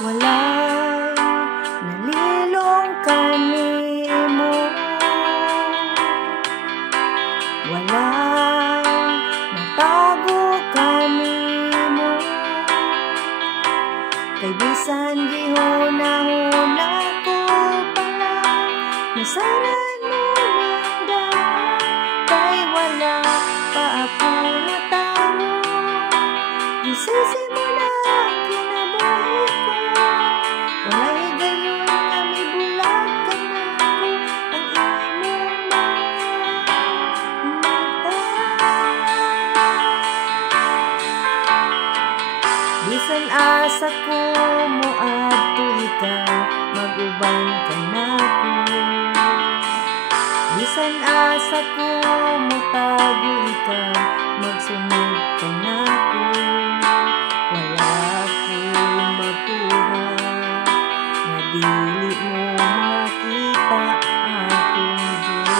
Walang nalilong kanimo, walang natago kanimo, kay bisan gihuna-huna ko pala, nasaran mo ng daan, kay wala pa ako natamo, gisisi mo na ang kinabuhi ko, walay gayon nga mibulag ka na ko, ang imong mga mata. Bisan asa ko moadto ikaw, mag-uban ka na ko. Bisan asa ko motago ikaw, magsunod ka na ko. Wala akong makuha, na dili mo makita akong Diyos.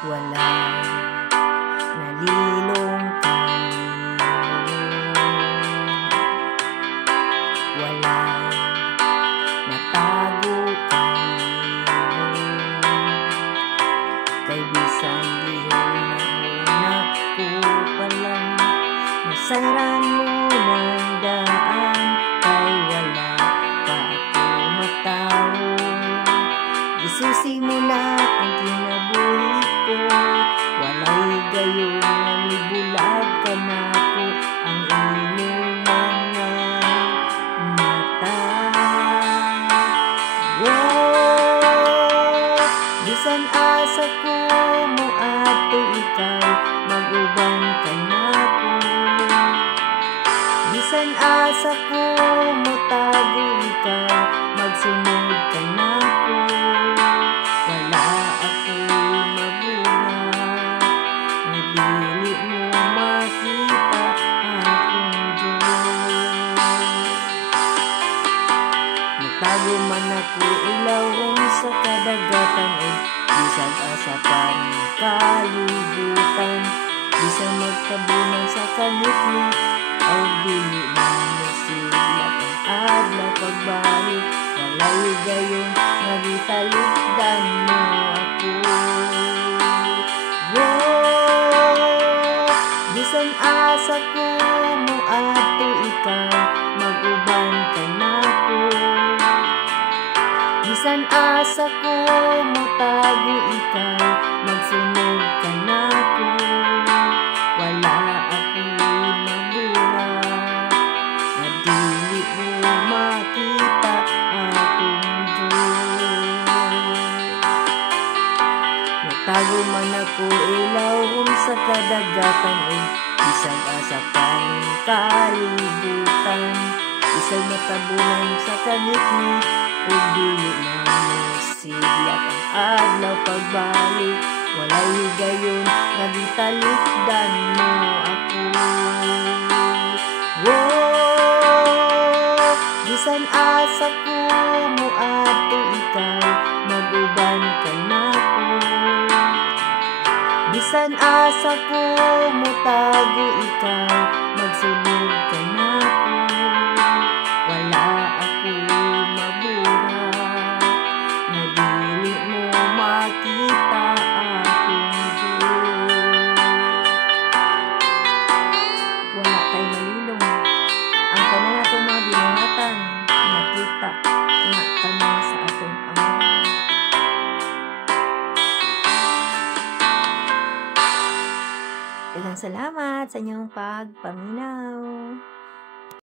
Walang nalilong kanimo, walang natago kanimo, kay bisan gihuna-huna ko palang, nasaran mo ng daan, kay wala pa ako matawo, isusi mo na ang kinabuhi ko, walay gayon nga mibulag ka na ko, ang imong mga mata. Oh, bisan asa ko moadto ikaw, mag-uban ka na ko. Bisan asa ko motago ikaw, magsunod ka na ko. Wala akong mabuhat, na dili mo makita akong Diyos. Nagtago man ako ilawom sa kadagatan, o bisag asa pa ng kalibutan, bisag magtabunan sa kanitnit, o dili na masiglat ang adlaw pagbalik, walay gayon nga gitalikdan mo ako. Oh, bisan asa ko moadto ikaw, mag-uban ka na ko. Bisan asa ko motago ikaw, magsunod ka na ko. Wala akong mabuhat, na dili mo makita akong Diyos. Nagtago man ako ilawom sa kadagatan, o bisag asa pa ng kalibutan, bisag matabunan sa kanitnit, o dili na masiglat ang adlaw pagbalik, walay gayon nga gitalikdan mo ako. Oh, bisan asa ko moadto ikaw, mag-uban ka na ko. Bisan asa ko motago ikaw, magsunod ka na ko. Wala akong mabuhat, na dili mo makita akong Diyos. Wala kay malilong, ang tanan natong mga binuhatan, nakita nga tanan sa atong Ama. Daghang salamat sa inyong pagpaminaw.